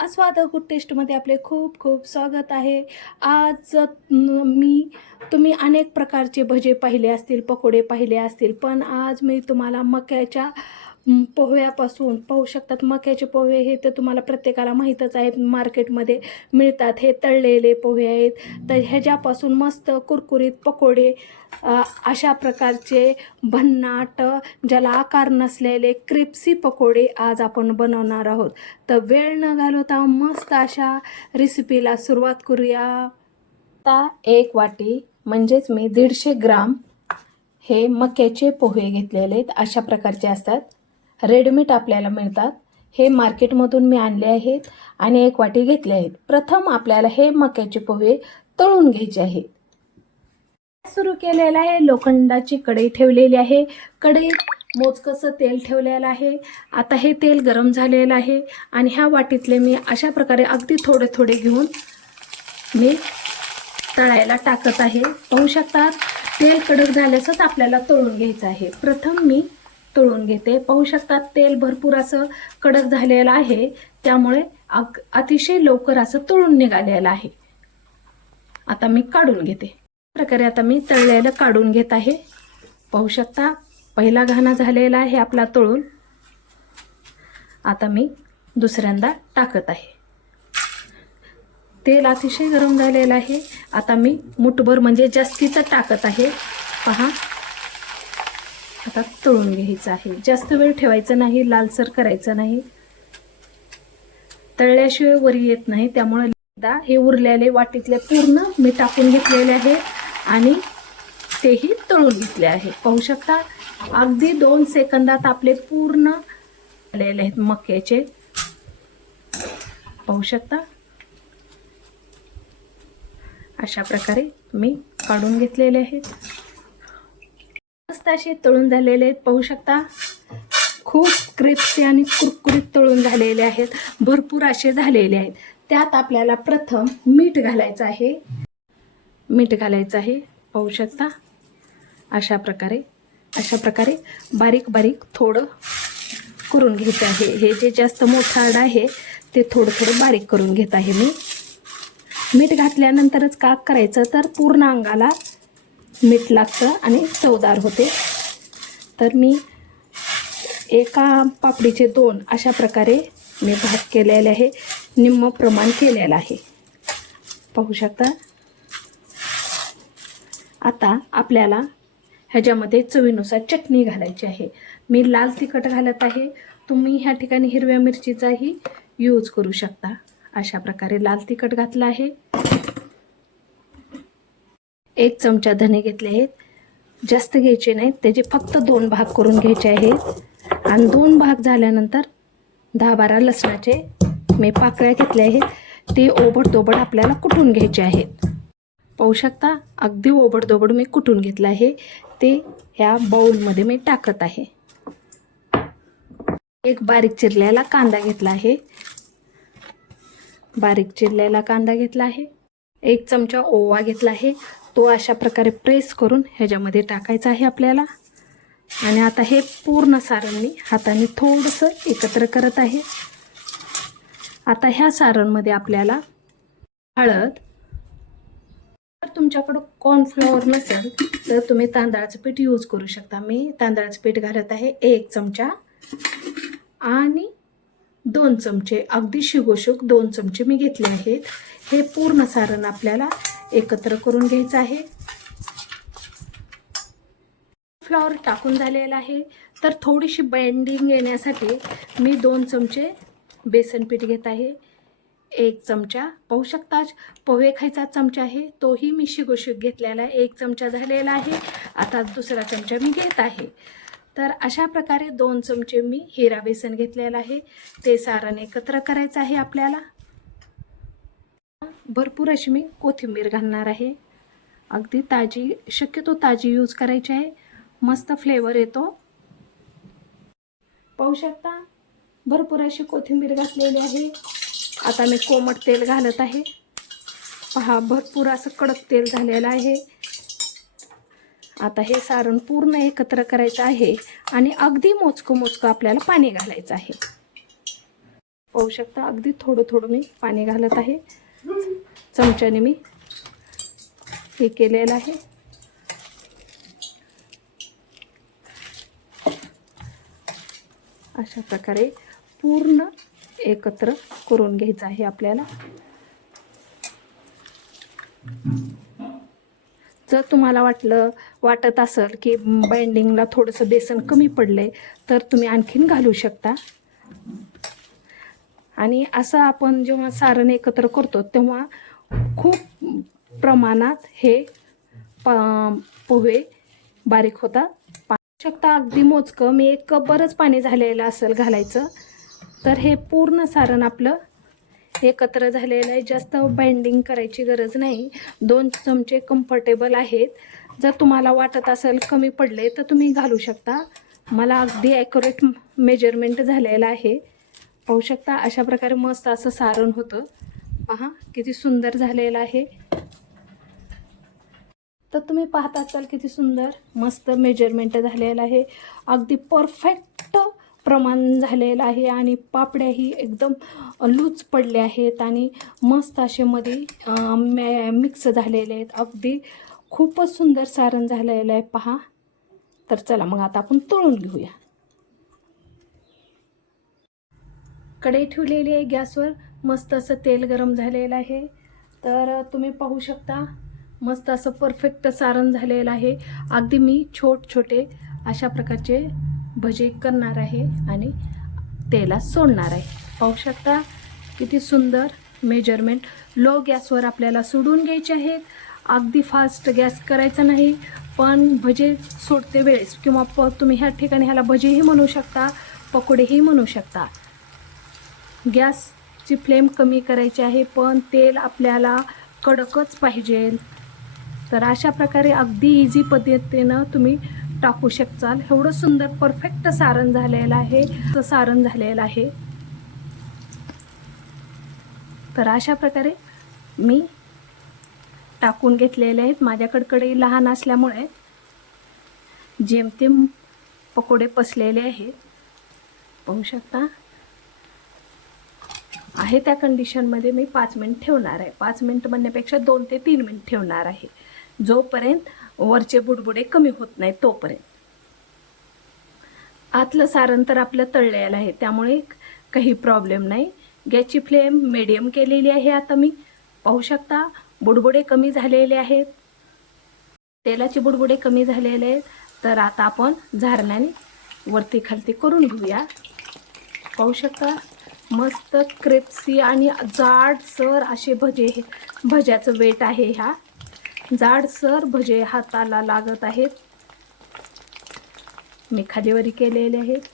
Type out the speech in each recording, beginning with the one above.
आस्वाद गुड टेस्टमध्ये आपले खूप खूप स्वागत आहे. आज मी तुम्ही अनेक प्रकारचे भजे पाहिले असतील पकोडे पाहिले असतील पण आज मी तुम्हाला मक्याच्या पोह्यापासून पाहू शकतात. मक्याचे पोहे हे तर तुम्हाला प्रत्येकाला माहीतच आहेत. मार्केटमध्ये मिळतात. हे तळलेले पोहे आहेत. तर ह्याच्यापासून मस्त कुरकुरीत पकोडे अशा प्रकारचे भन्नाट ज्याला आकार नसलेले क्रिप्सी पकोडे आज आपण बनवणार आहोत. तर वेळ न घालवता मस्त अशा रेसिपीला सुरुवात करूया. आता एक वाटी म्हणजेच मी दीडशे ग्राम हे मक्याचे पोहे घेतलेले आहेत. अशा प्रकारचे असतात. रेडीमेड आपल्याला मिळतात. हे मार्केटमधून मी आणले आहेत आणि एक वाटी घेतले आहेत. प्रथम आपल्याला हे मक्याचे पोहे तळून घ्यायचे आहेत. सुरू केलेलं आहे. लोखंडाची कढई ठेवलेली आहे. कढईत मोजकंसं तेल ठेवलेलं आहे. आता हे तेल गरम झालेलं आहे आणि ह्या वाटीतले मी अशा प्रकारे अगदी थोडे थोडे घेऊन मी तळायला टाकत आहे. पाहू शकतात तेल कडक झाल्यासच आपल्याला तळून घ्यायचं आहे. प्रथम मी तळून घेते. पाहू शकतात तेल भरपूर असं कडक झालेलं आहे. त्यामुळे अग अतिशय लवकर असं तळून निघालेलं आहे. आता मी काढून घेते. प्रकारे आता मी तळलेलं काढून घेत आहे. पाहू शकता पहिला घाणा झालेला आहे आपला तळून. आता मी दुसऱ्यांदा टाकत आहे. तेल अतिशय गरम झालेलं आहे. आता मी मुठभर म्हणजे जास्तीचं टाकत आहे. पहा आता तळून घ्यायचं आहे. जास्त वेळ ठेवायचं नाही लालसर करायचं नाही. तळल्याशिवाय वरी येत नाही त्यामुळे एकदा हे उरलेले वाटीतले पूर्ण मी टाकून घेतलेले आहे आणि तेही तळून घेतले आहे. पाहू शकता अगदी दोन सेकंदात आपले पूर्ण आलेले आहेत मक्याचे. पाहू शकता अशा प्रकारे मी काढून घेतलेले आहेत. मस्त असे तळून झालेले आहेत पाहू शकता. खूप क्रिप्सी आणि कुरकुरीत तळून झालेले आहेत. भरपूर असे झालेले आहेत. त्यात आपल्याला प्रथम मीठ घालायचं आहे. मीठ घालायचं आहे पाहू शकता. अशा प्रकारे अशा प्रकारे बारीक बारीक थोडं करून घेत आहे. हे जे जास्त मोठं आड आहे ते थोडं थोडं बारीक करून घेत आहे मी. मीठ घातल्यानंतरच का करायचं? तर पूर्ण अंगाला मीठ लागतं आणि चवदार होते. तर मी एका पापडीचे दोन अशा प्रकारे मी भाग केलेले आहे. निम्म प्रमाण केलेलं आहे. पाहू शकता. आता आपल्याला ह्याच्यामध्ये चवीनुसार चटणी घालायची आहे. मी लाल तिखट घालत आहे. तुम्ही ह्या ठिकाणी हिरव्या मिरचीचाही यूज करू शकता. अशा प्रकारे लाल तिखट घातलं आहे. एक चमचा धने घेतले आहेत. जास्त घ्यायचे नाहीत. त्याचे फक्त दोन भाग करून घ्यायचे आहेत. आणि दोन भाग झाल्यानंतर दहा बारा लसणाचे मी पाकळ्या घेतल्या आहेत. ते ओबडदोबड आपल्याला कुटून घ्यायचे आहेत? पाहू शकता अगदी ओबडदोबड मी कुटून घेतलं आहे? ते ह्या बाऊलमध्ये मी टाकत आहे. एक बारीक चिरलेला कांदा घेतला आहे. बारीक चिरलेला कांदा घेतला आहे. एक चमचा ओवा घेतला आहे. तो अशा प्रकारे प्रेस करून ह्याच्यामध्ये टाकायचा आहे आपल्याला. आणि आता हे पूर्ण सारण मी हाताने थोडंसं एकत्र करत आहे. आता ह्या सारणमध्ये आपल्याला हळद. जर तुमच्याकडं कॉर्नफ्लॉवर नसेल तर तुम्ही तांदळाचं पीठ यूज करू शकता. मी तांदळाचं पीठ घालत आहे एक चमचा. आणि दोन चमचे अगदी शिगोशुक दोन चमचे मी घेतले आहेत. हे पूर्ण सारण आपल्याला एकत्र करून घ्यायचं आहे. फ्लॉवर टाकून झालेला आहे. तर थोडीशी बाइंडिंग येण्यासाठी मी दोन चमचे बेसन पीठ घेत आहे. एक चमचा पाहू शकताच पोहे खायचा चमचा आहे. तोही मी शिगोशिग घेतलेला आहे एक चमचा झालेला आहे. आता दुसरा चमचा मी घेत आहे. तर अशा प्रकारे दोन चमचे मी हिरा बेसन घेतलेलं आहे. ते सारण एकत्र करायचं आहे आपल्याला. भरपूर अशी मी कोथिंबीर घालणार आहे. अगदी ताजी शक्यतो ताजी यूज करायची आहे. मस्त फ्लेवर येतो. पाहू शकता भरपूर अशी कोथिंबीर घातलेली आहे. आता मी कोमट तेल घालत आहे. पहा भरपूर असं कडक तेल झालेलं आहे. आता हे सारण पूर्ण एकत्र करायचं आहे आणि अगदी मोजकं मोजकं आपल्याला पाणी घालायचं आहे. पाहू शकता अगदी थोडं थोडं मी पाणी घालत आहे. चमच्याने मी हे केलेलं आहे. अशा प्रकारे पूर्ण एकत्र करून घ्यायचं आहे आपल्याला. जर तुम्हाला वाटलं वाटत असेल की बाइंडिंगला थोडंसं बेसन कमी पडलंय तर तुम्ही आणखीन घालू शकता. आणि असं आपण जेव्हा सारण एकत्र करतो तेव्हा खूप प्रमाणात हे प पोहे बारीक होतात. पाहू शकता अगदी मोजकं. मी एक कप बरंच पाणी झालेलं असेल घालायचं. तर हे पूर्ण सारण आपलं एकत्र झालेलं आहे. जास्त बाइंडिंग करायची गरज नाही. दोन चमचे कम्फर्टेबल आहेत. जर तुम्हाला वाटत असेल कमी पडले तर तुम्ही घालू शकता. मला अगदी ॲक्युरेट मेजरमेंट झालेलं आहे. पाहू शकता अशा प्रकारे मस्त असं सारण होतं. पहा किती सुंदर झालेलं आहे. तर तुम्ही पाहत असाल किती सुंदर मस्त मेजरमेंट झालेलं आहे. अगदी परफेक्ट प्रमाण झालेलं आहे आणि पापड्याही एकदम लूज पडल्या आहेत आणि मस्त असे मध्ये मॅ मिक्स झालेले आहेत. अगदी खूपच सुंदर सारण झालेलं आहे पहा. तर चला मग आता आपण तळून घेऊया. कढई ठेवलेली आहे गॅसवर. मस्त असं तेल गरम झालेलं आहे. तर तुम्ही पाहू शकता मस्त असं परफेक्ट सारण झालेलं आहे. अगदी मी छोट छोटे अशा प्रकारचे भजे करणार आहे आणि तेलात सोडणार आहे. पाहू शकता किती सुंदर मेजरमेंट लो गॅसवर आपल्याला सोडून घ्यायचे आहेत. अगदी फास्ट गॅस करायचा नाही पण भजे सोडते वेळेस. किंवा प तुम्ही ह्या ठिकाणी ह्याला भजेही म्हणू शकता पकोडेही म्हणू शकता. गॅस ची फ्लेम कमी करायची आहे पण तेल आपल्याला कडकच पाहिजे. तर अशा प्रकारे अगदी इझी पद्धतीनं तुम्ही टाकू शकताल एवढं सुंदर परफेक्ट सारण झालेलं आहे तर सारण झालेलं आहे. तर अशा प्रकारे मी टाकून घेतलेले आहेत. माझ्याकडे लहान असल्यामुळे जेमतेम पकोडे पसलेले आहेत. पाहू शकता? आहे त्या कंडिशनमध्ये मी पाच मिनिट ठेवणार आहे. पाच मिनिट म्हणण्यापेक्षा दोन ते तीन मिनिट ठेवणार आहे. जोपर्यंत वरचे बुडबुडे कमी होत नाही तोपर्यंत. आतलं सारण तर आपलं तळलेलं आहे त्यामुळे काही प्रॉब्लेम नाही. गॅसची फ्लेम मिडियम केलेली आहे आता मी. पाहू शकता बुडबुडे कमी झालेले आहेत. तेलाचे बुडबुडे कमी झालेले आहेत. तर आता आपण झारण्याने वरती खालती करून घेऊया. पाहू शकता मस्त क्रेप्सी आणि जाडसर असे भजे भज्याचं वेट आहे ह्या जाडसर भजे हाताला लागत आहेत. मी खालीवरी केलेले आहेत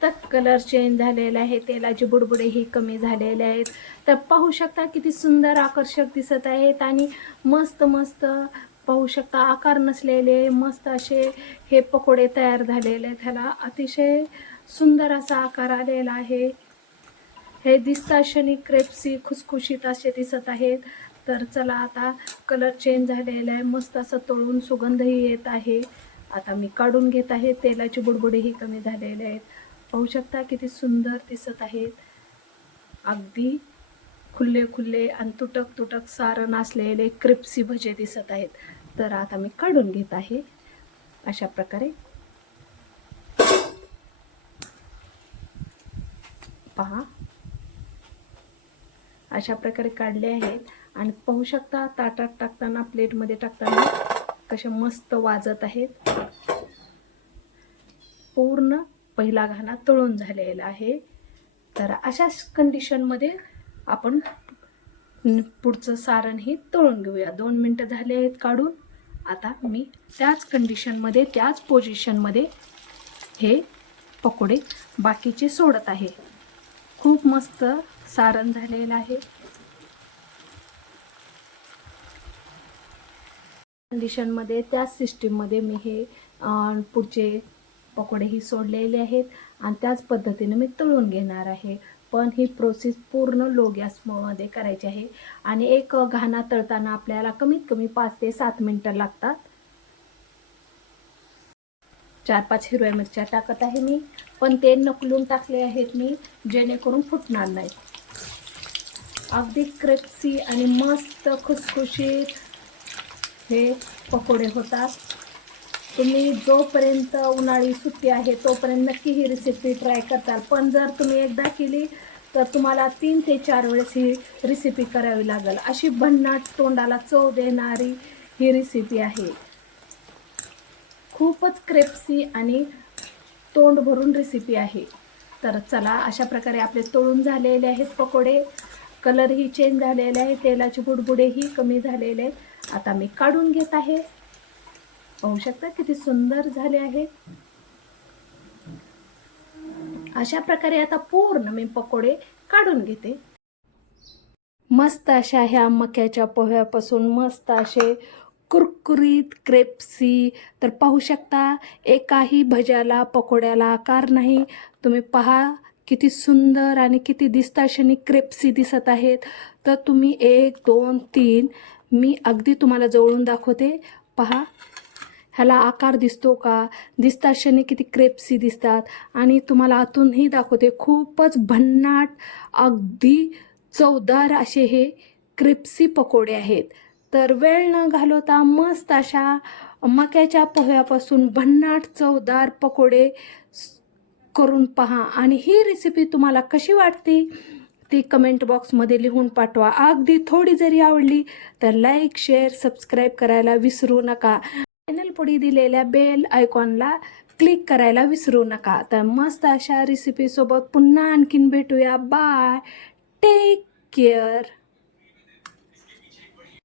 तर कलर चेंज झालेला आहे तेलाचे बुडबुडे ही कमी झालेले आहेत. तर पाहू शकता किती सुंदर आकर्षक दिसत आहेत आणि मस्त मस्त पाहू शकता आकार नसलेले मस्त असे हे पकोडे तयार झालेले आहेत. ह्याला अतिशय सुंदर असा आकार आलेला आहे. हे दिसता क्षणी क्रेप्सी खुसखुशीत असे दिसत आहेत. तर चला आता कलर चेंज झालेला आहे. मस्त असं तळून सुगंधही येत आहे. आता मी काढून घेत आहे. तेलाचे बुडबुडेही कमी झालेले आहेत. पाहू शकता किती सुंदर दिसत आहेत. अगदी खुल्ले खुल्ले आणि तुटक तुटक सारण असलेले क्रिप्सी भजे दिसत आहेत. तर आता मी काढून घेत आहे. अशा प्रकारे पहा. अशा प्रकारे काढले आहेत. आणि पाहू शकता ताटात टाकताना प्लेटमध्ये टाकताना कसे मस्त वाजत आहेत. पूर्ण पहिला घाणा तळून झालेला आहे. तर अशाच कंडिशनमध्ये आपण पुढचं सारण हे तळून घेऊया. दोन मिनटं झाले आहेत काढून. आता मी त्याच कंडिशनमध्ये त्याच पोझिशनमध्ये हे पकोडे बाकीचे सोडत आहे. खूप मस्त सारण झालेलं आहे. कंडिशनमध्ये त्याच सिस्टीममध्ये मी हे पुढचे पकोडेही सोडलेले आहेत आणि त्याच पद्धतीने मी तळून घेणार आहे. पण ही प्रोसेस पूर्ण लो गॅसमध्ये करायची आहे. आणि एक घाणा तळताना आपल्याला कमीत कमी पाच ते सात मिनटं लागतात. चार पाच हिरव्या मिरच्या टाकत आहे मी. पण ते नकलून टाकले आहेत मी जेणेकरून फुटणार नाही. अगदी क्रेप्सी आणि मस्त खुसखुशीत हे पकोडे होतात. तुम्ही जोपर्यंत उन्हाळी सुट्टी आहे तोपर्यंत नक्की ही रेसिपी ट्राय करताल. पण जर तुम्ही एकदा केली तर तुम्हाला तीन ते चार वेळेस ही रेसिपी करावी लागेल. अशी भन्नाट तोंडाला चव देणारी ही रेसिपी आहे. खूपच क्रेप्सी आणि तोंड भरून रेसिपी आहे. तर चला अशा प्रकारे आपले तळून झालेले आहेत पकोडे. कलरही चेंज झालेले आहे. तेलाचे बुडबुडेही कमी झालेले आहेत. आता मी काढून घेत आहे. पाहू शकता किती सुंदर झाले आहे. अशा प्रकारे आता पूर्ण मी पकोडे काढून घेते. मस्त अशा ह्या मक्याच्या पोह्यापासून मस्त असे कुरकुरीत क्रेप्सी. तर पाहू शकता एकाही भज्याला पकोड्याला आकार नाही. तुम्ही पहा किती सुंदर आणि किती दिसताशनी क्रेप्सी दिसत आहेत. तर तुम्ही एक दोन तीन. मी अगदी तुम्हाला जवळून दाखवते. पहा ह्याला आकार दिसतो का? दिसता किती क्रेप्सी दिसतात. आणि तुम्हाला आतूनही दाखवते खूपच भन्नाट अगदी चवदार असे हे क्रिप्सी पकोडे आहेत. तर वेळ न घालवता मस्त अशा मक्याच्या पोह्यापासून भन्नाट चवदार पकोडे स- करून पहा. आणि ही रेसिपी तुम्हाला कशी वाटते? ती कमेंट बॉक्समध्ये लिहून पाठवा. अगदी थोडी जरी आवडली तर लाईक शेअर सबस्क्राईब करायला विसरू नका. चॅनल पुढे दिलेल्या बेल आयकॉनला क्लिक करायला विसरू नका. तर मस्त अशा रेसिपीसोबत पुन्हा आणखीन भेटूया. Bye take care